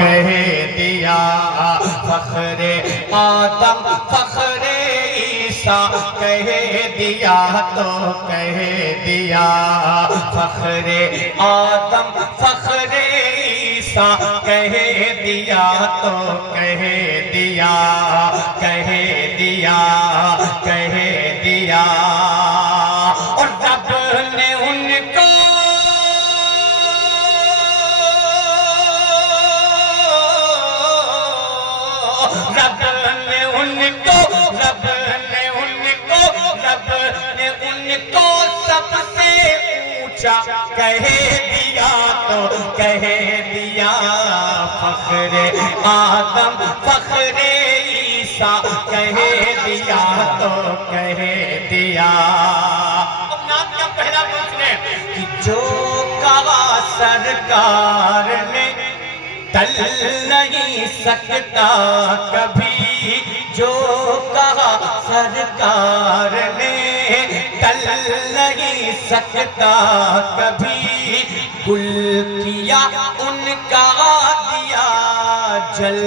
کہہ دیا، فخر آدم فخر عیسیٰ کہہ دیا تو کہہ دیا، فخر آدم فخر عیسیٰ کہہ دیا تو کہہ دیا، کہہ دیا، کہہ دیا۔ اور رب نے ان کو سب سے اونچا کہہ دیا تو کہہ دیا، فخر آدم فخر عیسیٰ کہہ دیا تو کہہ دیا۔ اب نام کا پہلا پوچھنے کہ جو کہا سرکار نے ٹل نہیں سکتا کبھی، جو کہا سرکار نے ٹل نہیں سکتا کبھی، گل کیا ان کا دیا جل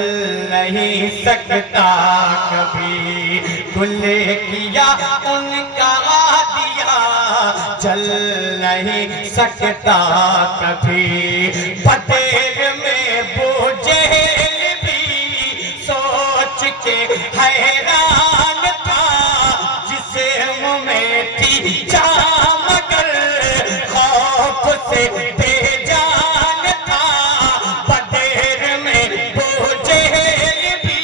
نہیں سکتا کبھی، گل کیا ان کا دیا جل نہیں سکتا کبھی۔ بدر میں وہ جہل بھی سوچ کے حیران تھا، جسم میں تھی جان مگر خوف سے بے جان تھا۔ بدر میں وہ جہل بھی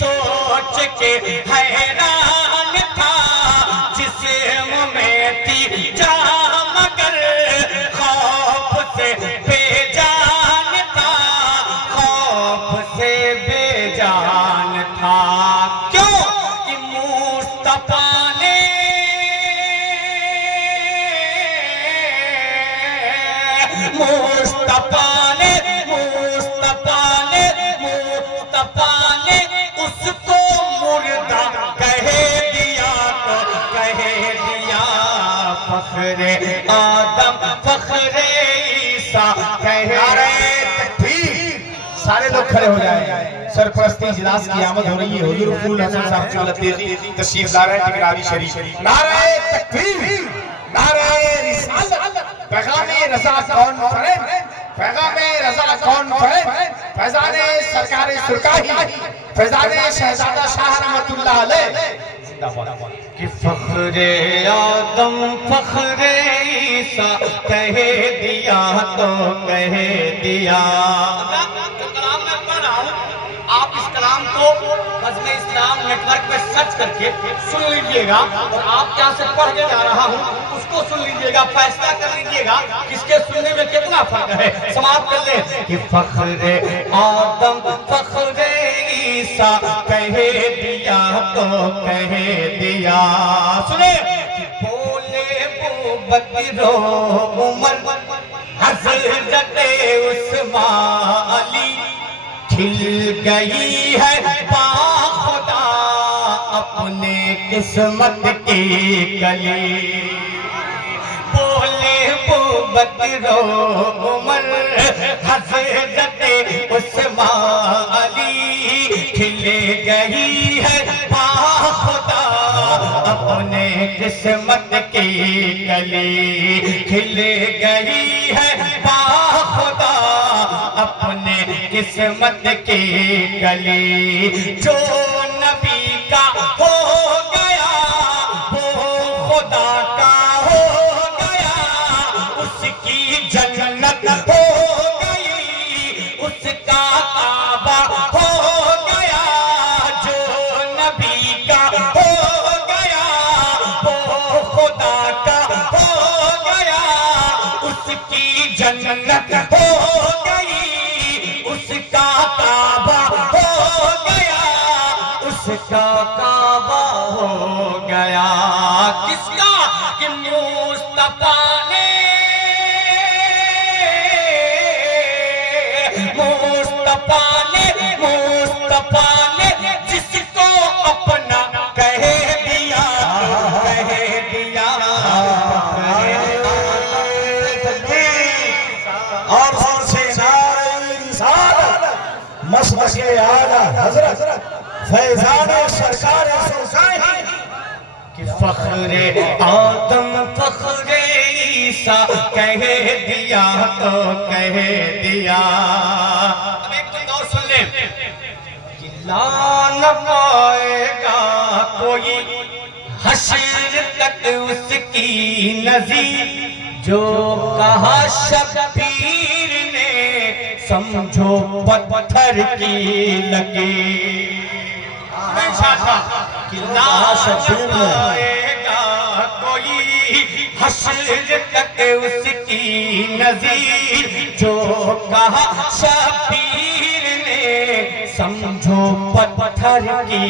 سوچ کے حیران تھا، جسم میں تھی جان مگر خوف سے بے جان تھا، خوف سے بے جان تھا۔ کیوں کہ مصطفیٰ نے اس کو مردہ کہہ دیا تو کہہ دیا، فخر آدم فخر عیسیٰ کہہ دیا۔ سارے لوگ کھڑے ہو جائیں، سرپرستی اجلاس کی آمد ہو رہی ہے۔ حضور پھول حسن صاحب چولتی تشریف لا رہے ہیں ٹکراوی شریف۔ نعرہ تکبیر، نعرہ رسالت، پیغام رضا کانفرنس، پیغام رضا کانفرنس، فیضان سرکار سرکاہی، فیضان شہزادہ شاہ رحمت اللہ علیہ زندہ باد۔ کہ فخر آدم فخر عیسیٰ کہہ دیا تو کہہ دیا۔ جو کلام میں پڑھ رہا ہوں آپ اس کلام کو بزم اسلام نیٹ ورک پہ سرچ کر کے سن لیجئے گا، اور آپ کیا سے پڑھ کے جا رہا ہوں اس کو سن لیجئے گا، فیصلہ کر لیجئے گا کس کے سننے میں کتنا فرق ہے۔ سماعت کر لیں کہ فخر آدم فخر عیسیٰ کہہ دیا تو کہہ دیا۔ سنیں کہ بولے ابوبکر و عمر، حضرت عثمان علی، کھل گئی ہے باخدا اپنے قسمت کی کلی۔ بولے ابوبکر و عمر، حضرت عثمان علی، کھل گئی ہے باخدا اپنے قسمت کی کلی، کھل گئی ہے باخدا اپنے قسمت کی کلی۔ جو نبی کا ہو گیا وہ خدا کا ہو گیا، اس کی جنت ہو گئی، اس کا کعبہ ہو گیا۔ جو نبی کا ہو گیا وہ خدا کا ہو گیا، اس کی جنت ہو گئی، اس کا کعبہ ہو گیا، اس کا کعبہ ہو گیا۔ کس کا؟ کہ مصطفیٰ نے، مصطفیٰ نے، مصطفیٰ نے جس کو اپنا کہہ دیا، کہہ دیا۔ اور سے نعرہ رسالت۔ مسلک اعلیٰ حضرت فیضان سرکار سوسائیں کہ فخر آدم فخر عیسیٰ کہہ دیا تو کہہ دیا. اب ایک تو اور سن لیں کہ لا نہ پائے گا کوئی حشر تک اس کی نظیر جو کہا شبیر نے سمجھو پتھر کی لکیر. کہ لا پائے گا کوئی حشر تک اس کی نظیر جو کہا شبیر نے سمجھو پتھر کی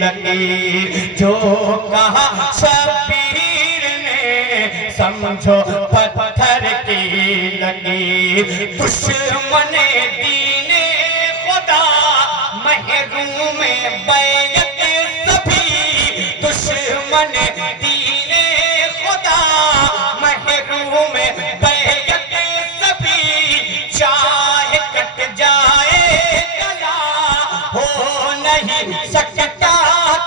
لکیر. جو کہا شبیر نے سمجھو پتھر کی لکیر. دشمن دین خدا محروم بیعت سبھی. دشمن دین خدا محروم بیعت سبھی. چاہے کٹ جائے گلا ہو نہیں سکتا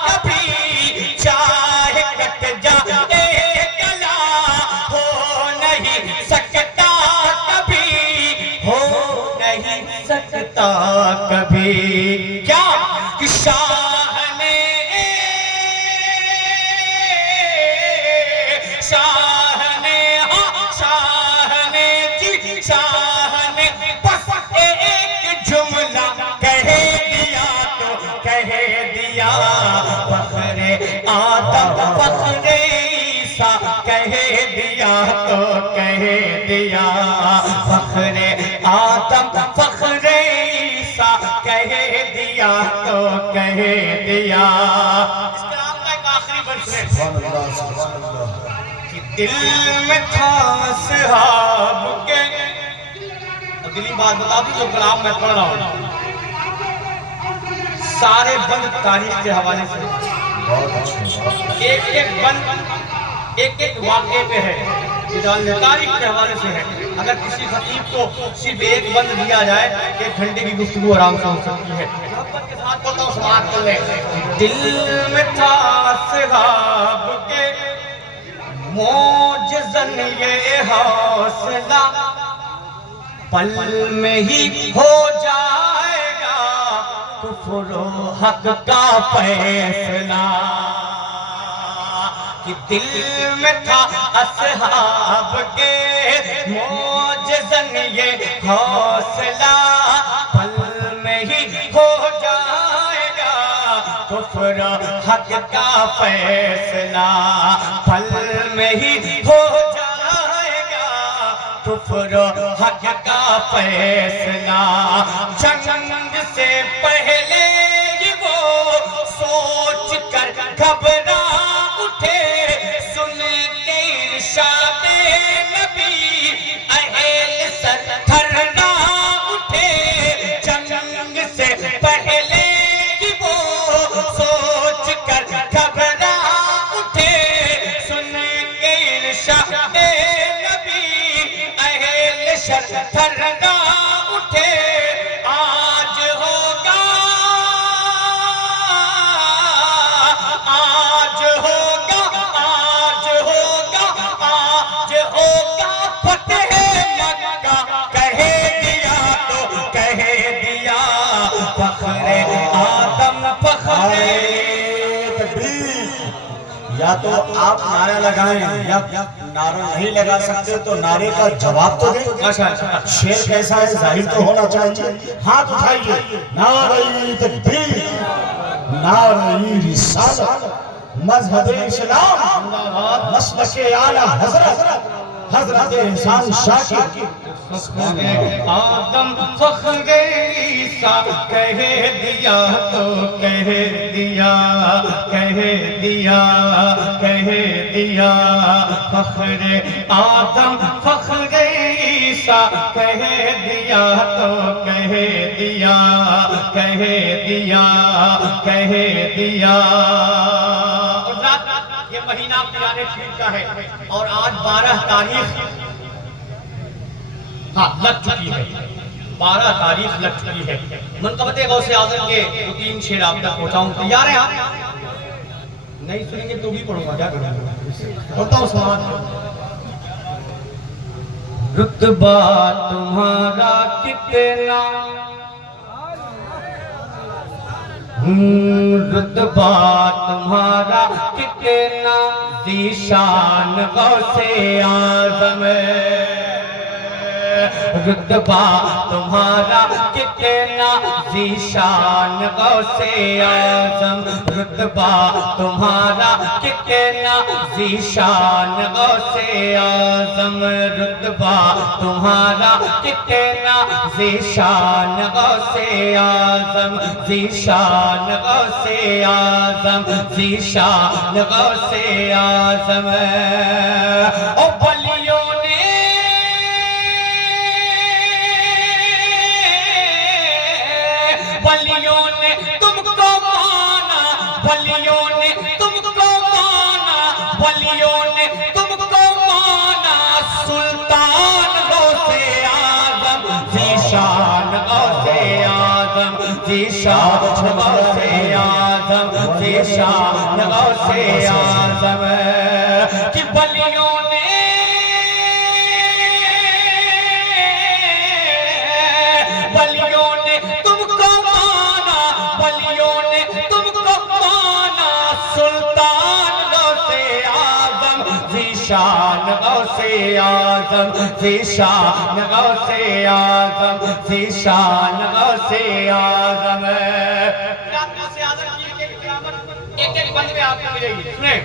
کبھی. چاہے کٹ جائے گلا ہو نہیں سکتا کبھی. ہو نہیں سکتا کبھی. کیا کہ شاہ نے جی شاہ نے بس ایک جملہ کہہ دیا تو کہہ دیا. فخر آدم فخر عیسیٰ کہہ دیا تو کہہ دیا. فخر آدم فخر عیسیٰ کہہ دیا تو کہہ دیا. اس کا آپ کا ایک آخری بنسلے کہ دل میں تھا اصحاب کے. دلی بات بتا دوں جو کلام میں پڑھ رہا ہوں سارے بند تاریخ کے حوالے سے ایک ایک بند ایک ایک واقعے پہ ہے. تاریخ کے حوالے سے ہے. اگر کسی خطیب کو صرف ایک بند دیا جائے 1 گھنٹے کی گفتگو آرام سے ہو سکتی ہے. محبت کے ساتھ بولتا ہوں سماعت کر لیں. دل میں تھا اصحاب کے موجزن یہ حوصلہ پل میں ہی ہو جائے گا کفر و حق کا فیصلہ. کہ دل میں تھا اصحاب کے موجزن یہ حوصلہ پل میں ہی ہو جائے گا کفر و حق کا فیصلہ. پل میں ہی ہو جائے گا کفر و حق کا فیصلہ. جنگ سے پہلے ہی وہ سوچ کر گھبرا اٹھے. سن کے ارشاد نبی اہل سر تھرنا اٹھے. جنگ سے پہلے ہی وہ سوچ کر گھبرا اٹھے. سن کے ارشاد نبی اہل سر تھرنا اٹھے. آج ہوگا آج ہوگا آج ہوگا آج ہوگا فتح مکہ کہہ دیا تو کہہ دیا. فخر آدم فخر. یا تو آپ نعرہ لگائیں یا نعرہ نہیں لگا سکتے تو نعرے کا جواب تو دیں. شعر کیسا ہے ظاہر تو ہونا چاہیے. ہاتھ اٹھائیے. نعرہ تکبیر نعرہ رسالت مذہب اسلام مسلک اعلیٰ حضرت احسان شاہ کی. آدم فخر عیسیٰ کہہ دیا تو کہہ دیا کہہ دیا کہہ دیا. فخر آدم فخر عیسیٰ کہہ دیا تو کہہ دیا کہہ دیا کہہ دیا. یہ مہینہ قرآن شریف کا ہے اور آج 12 تاریخ لگ چکی ہے. 12 تاریخ لگ چکی ہے. منقبت غوث اعظم کے 2-3 شعر آپ تک پہنچاؤں. تیار ہیں آپ؟ نہیں سنیں گے تو بھی پڑھوں گا. کیا کروں گا؟ پڑھتا ہوں سماعت. رتبہ تمہارا کتنا، رتبہ تمہارا کتنا، ذیشان غوث اعظم. رتبہ تمہارا کتنا، ذیشان غوث اعظم. رتبہ تمہارا کتنا، ذیشان غوث اعظم. رتبہ تمہارا کتنا، ذیشان غوث اعظم. ذیشان غوث اعظم، ذیشان غوث اعظم. او ولیوں نے تم کو مانا، ولیوں نے تم کو مانا، ولیوں نے تم کو مانا. سلطان غوث اعظم، ذیشان غوث اعظم. ذیشان غوث اعظم، ذیشان غوث اعظم. کہ ولیوں نے تم کو مانا، ولیوں نے تم کو مانا. سلطان غوث اعظم، ذیشان غوث اعظم. ذیشان غوث اعظم، ذیشان غوث اعظم. ایک ایک بند میں آپ کو ملے گی. سنیں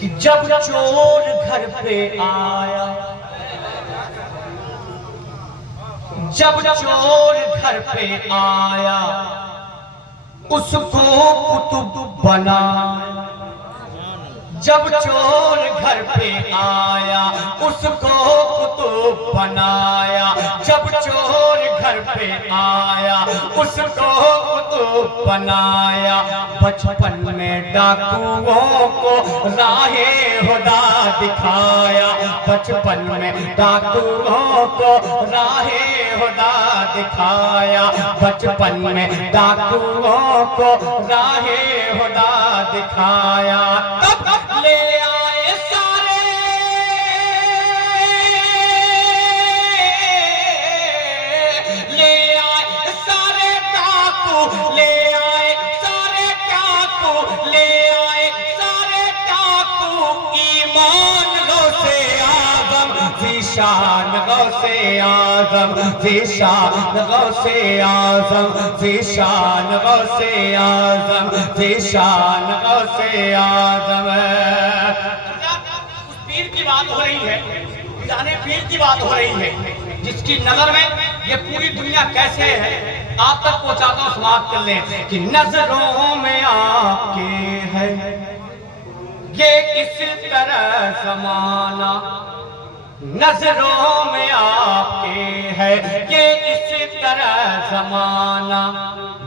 کہ جب چور گھر پہ آیا، جب چور گھر پہ آیا، اس کو قطب بنایا. جب چور گھر پہ آیا، اس کو قطب بنایا. جب چور گھر پہ آیا، اس کو قطب بنایا. بچپن میں ڈاکوؤں کو راہ خدا دکھایا. بچپن میں ڈاکوؤں کو راہ خدا دکھایا. بچپن میں ڈاکوؤں کو راہ خدا دکھایا. تب لے آئے سارے، لے آئے سارے ڈاکو، لے آئے سارے ڈاکو، لے آئے سارے ڈاکو. ایمان غوث اعظم، ذیشان غوث اعظم. ذیشان غوث اعظم، ذیشان غوث اعظم. ذیشان غوث اعظم. اس پیر کی بات ہو رہی ہے، جانے پیر کی بات ہو رہی ہے، جس کی نظر میں یہ پوری دنیا کیسے ہے آپ تک پہنچاتا ہوں. سماعت کر لیں کہ نظروں میں آپ کے ہے یہ اس طرح زمانہ. نظروں میں آپ کے ہے یہ اس طرح زمانہ.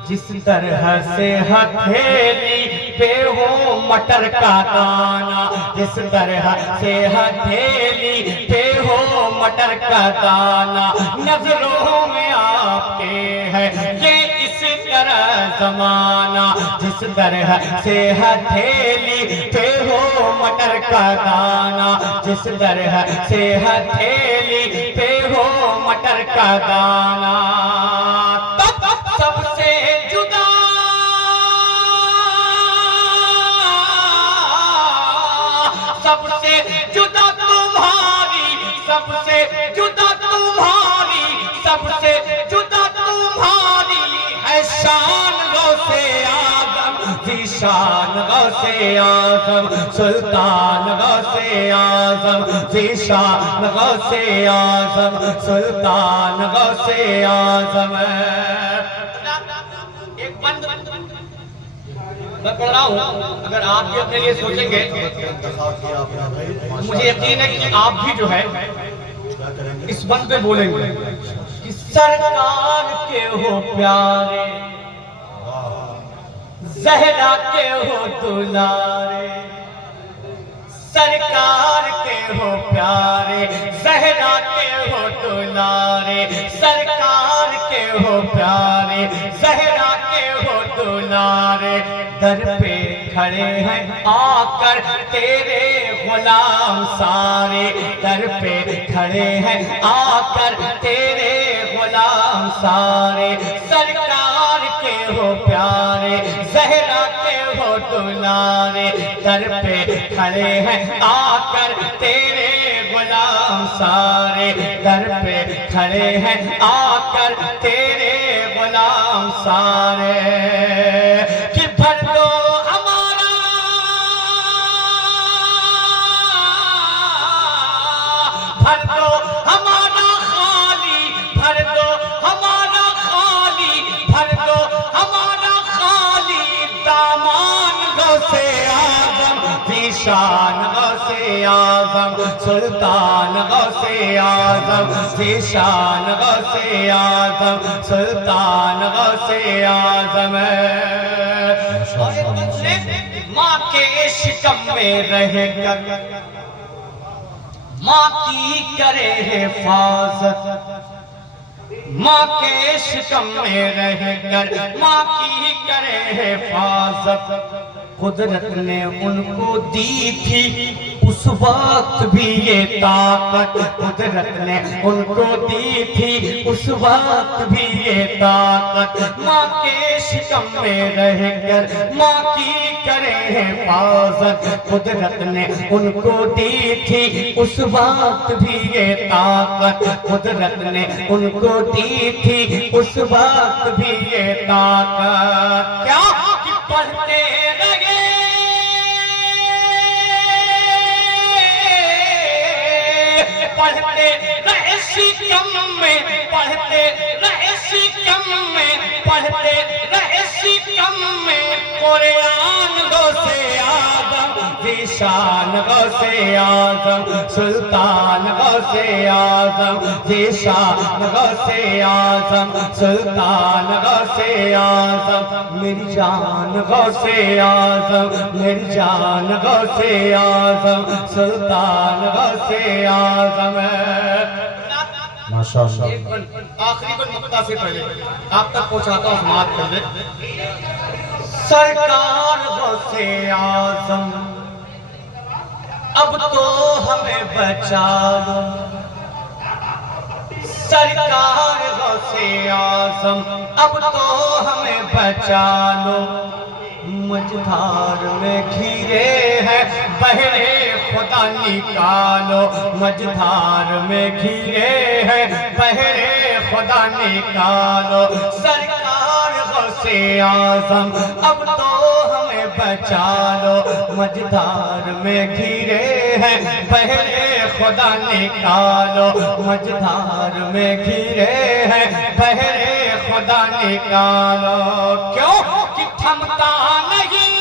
جس طرح سے ہتھیلی پہ ہو مٹر کا دانہ. جس طرح سے ہتھیلی پہ ہو مٹر کا دانہ. نظروں میں آپ کے ہے یہ اس طرح زمانہ. جس طرح سے ہتھیلی پہ ہو مٹر کا دانہ. جس طرح سے ہتھیلی پہ ہو مٹر کا دانہ. تب سب سے جدا، سب سے جدا تمہاری، سب سے جدا تمہاری، سب سے جدا تمہاری ہے شان غوث اعظم. ذیشان غوث اعظم، سلطان غوث اعظم. ذیشان غوث اعظم، سلطان غوث اعظم. ایک بند میں پڑھ رہا ہوں، اگر آپ بھی اپنے لیے سوچیں گے مجھے یقین ہے کہ آپ بھی جو ہے اس بند پہ بولیں گے کہ سرکار کے ہو پیارے، زہرا کے ہو دلارے. سرکار کے ہو پیارے، زہرا کے ہو دلارے. سرکار ہو پیارے زہرا کے ہو دلارے در پہ کھڑے ہیں آ کر تیرے غلام سارے در پہ کھڑے ہیں آ کر تیرے غلام سارے سرکار کے ہو پیارے زہرا کے ہو دلارے در پہ کھڑے ہیں آ کر تیرے غلام سارے در پہ کھڑے ہیں آ کر تیرے غلام سارے کہ بھر دو ہمارا بھر دو ہمارا خالی بھر دو ہمارا خالی بھر دو ہمارا خالی دامان غوث اعظم ذیشان غوث اعظم سلطان غوث اعظم ذیشان غوث اعظم سلطان غوث اعظم ماں کے شکم میں رہ کر ماں کی کرے حفاظت ماں کے شکم میں رہ کر ماں کی کرے حفاظت قدرت نے ان کو دی تھی اس وقت بھی یہ طاقت قدرت نے ان کو دی تھی اس وقت بھی یہ طاقت ماں کے شکم میں رہ کر ماں کی کرے حفاظت قدرت نے ان کو دی تھی اس وقت بھی یہ طاقت قدرت نے ان کو دی تھی اس وقت بھی یہ طاقت کیا کہ پڑھتے رہے پڑھتے رہے شکم میں پڑھتے رہے شکم میں پڑھتے رہے شکم میں قرآن غوث اعظم ذیشان غوث اعظم سلطان غوث اعظم ذیشان غوث اعظم سلطان غوث اعظم میری جان غوث اعظم میری جان غوث اعظم سلطان غوث اعظم ماشاءاللہ آخری بن مقطع سے پہلے آپ تک پہنچاتا ہوں سماعت کر لے سرکار غوث اعظم اب تو ہمیں بچا لو سرکار غوث اعظم اب تو ہمیں بچا لو مجدھار میں گھیرے ہیں بہرے خدا نکالو مجدھار میں گھیرے ہیں بہرے خدا نکالو سرکار غوث اعظم اب تو ہمیں بچا لو مجدھار میں گھیرے ہیں بہرے خدا نکالو مجدھار میں گھیرے ہیں بہرے خدا نکالو کیوں کہ تھمتا نہیں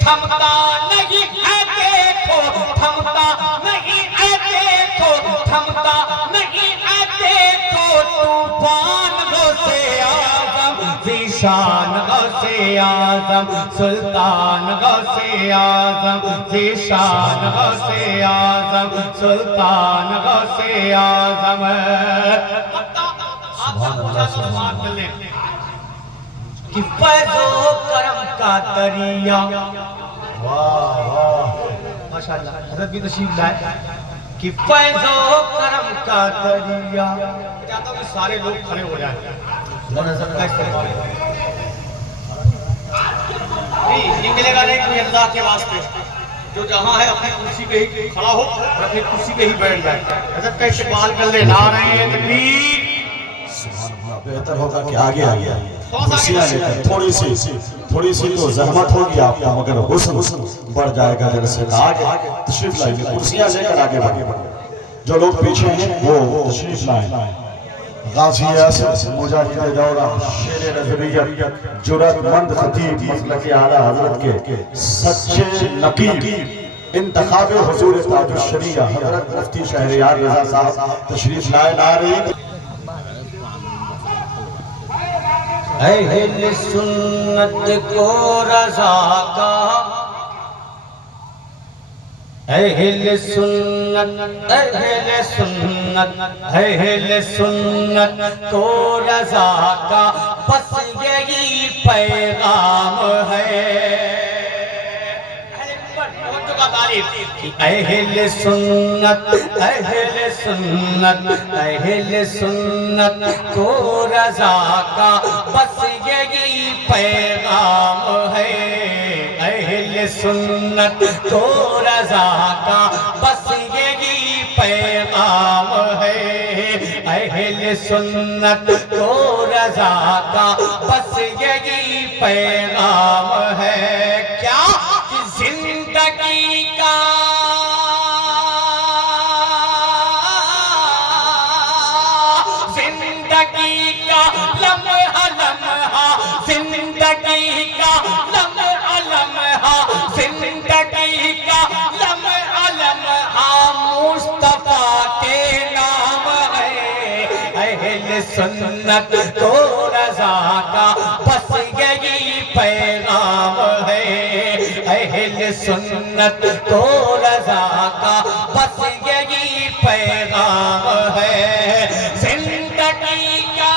تھمتا نہیں ہے دیکھو تھمتا نہیں ہے دیکھو تھمتا نہیں ہے دیکھو طوفان غوث اعظم ذیشان غوث اعظم سلطان غوث اعظم ذیشان غوث اعظم سلطان غوث اعظم کہ فیض و کرم کا دریا ماشاءاللہ حضرت بھی تشریف لائے کہ فیض و کرم کا دریا چاہتا ہوں کہ سارے لوگ کھڑے ہو جائیں نظر کا استعمال یہ ملے گا نہیں کوئی اللہ کے واسطے جو جہاں ہے اپنی کرسی پہ ہی کھڑا ہو اور اپنی کرسی پہ ہی بیٹھ جائے حضرت کا استقبال کر لے نعرہ تکبیر بہتر ہوگا کہ آگے آگے کرسیاں لے کر تھوڑی سی تو زحمت ہوگی آپ کو مگر حسن بڑھ جائے گا جلسے کا آگے تشریف لائیں کرسیاں لے کر آگے بڑھیں جو لوگ پیچھے ہیں وہ تشریف لائیں غازی اسد مجاہد دورہ شیر نظریت جرأت مند خطیب مسلک اعلیٰ حضرت کے سچے نقیب انتخاب حضور تاج الشریعہ حضرت مفتی شہریار رضا صاحب تشریف لائے نعرہ اہل سنت کو رضا کا اہل سنت اہل سنت اہل سنت کو رضا کا بس یہی پیغام ہے اہل سنت اہل سنت اہل سنت کو رضا کا بس یہی پیغام ہے اہل سنت کو رضا کا بس یہی پیغام ہے اہل سنت کو رضا کا بس یہی پیغام ہے کیا زندگی کا لمحہ لمحہ زندگی کا لمحہ لمحہ زندگی کا لمحہ لمحہ مصطفیٰ کے نام ہے اہل سنت کو رضا کا بس یہی پیغام ہے اہل سنت کو رضا کا بس یہی پیغام ہے زندگی کا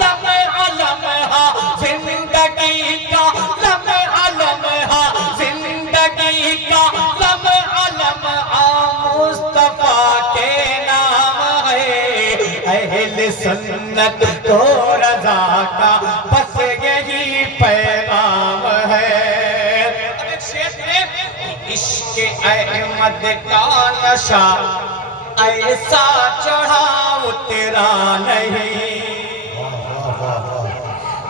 لمحہ لمحہ زندگی کا لمحہ لمحہ زندگی کا لمحہ لمحہ مصطفیٰ کے نام ہے اہل سنت کو رضا کا بس یہی پیغام ہے اب ایک شعر ہے عشق احمد کا نشہ ایسا چڑھا اترا نہیں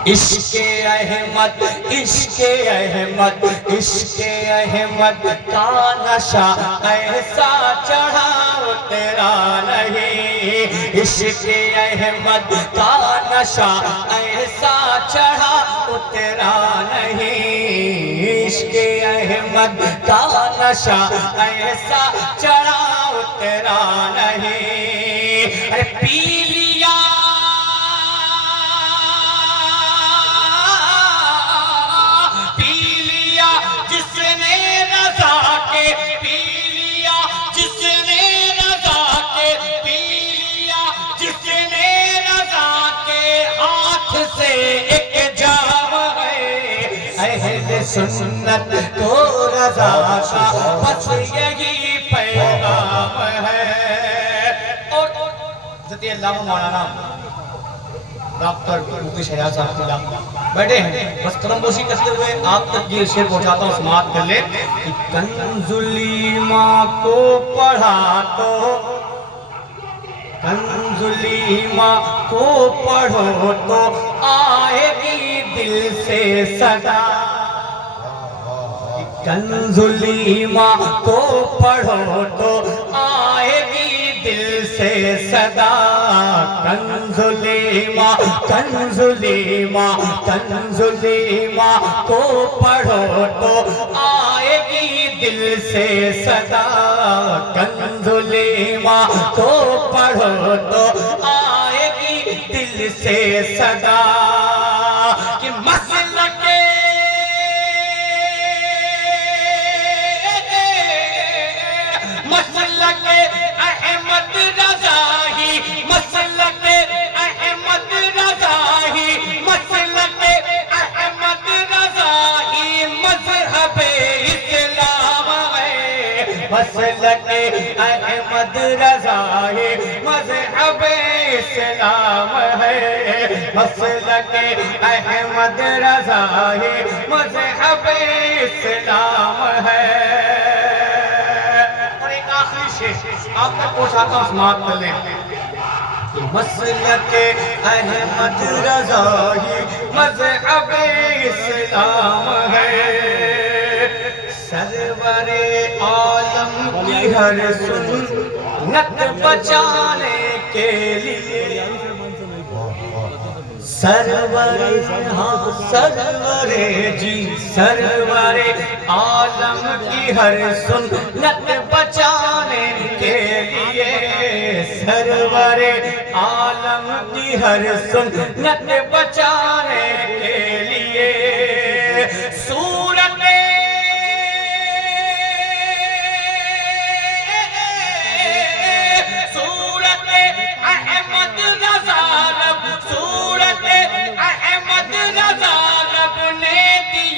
عشق احمد عشق احمد عشق احمد کا نشہ ایسا چڑھا اترا نہیں عشق احمد کا نشہ ایسا چڑھا اترا نہیں عشق احمد کا نشہ ایسا چڑھا اترا نہیں پی لیا جس نے رضا کے پی لیا جس نے رضا کے پی لیا جس نے رضا کے ہاتھ سے ایک جام ہے اہل سنت کو رضا کا بس یہی پیغام ہے اور حضرت علامہ مولانا ڈاکٹر مفتی شہزاد صاحب بیٹھے ہیں بس قدم بوسی کرتے ہوئے آپ تک یہ شعر پہنچاتا ہوں سماعت کر لیں کہ کنز الایمان کو پڑھا تو کنز الایمان کو پڑھو تو آئے گی دل سے صدا کنز الایمان کو پڑھو تو آئے گی دل سے صدا کنز الایمان کنز الایمان کنز الایمان کو پڑھو تو آئے گی دل سے صدا کنز الایمان کو پڑھو تو آئے گی دل سے صدا کہ مسلک احمد رضا ہی مسلک احمد رضا ہی مسلک احمد رضا ہی مذہب اسلام ہے مسلک احمد رضا ہی مذہب اسلام ہے مسلک احمد رضا ہی مذہب اسلام ہے آپ تک پہنچاتا ہوں سماعت کر لیں مسلک احمد رضا ہی مذہب اسلام ہے سرور عالم کی ہر سنت بچانے کے لیے سرور جی سرور عالم کی ہر سنت بچانے کے لیے سرور عالم کی ہر سنت بچانے کے لیے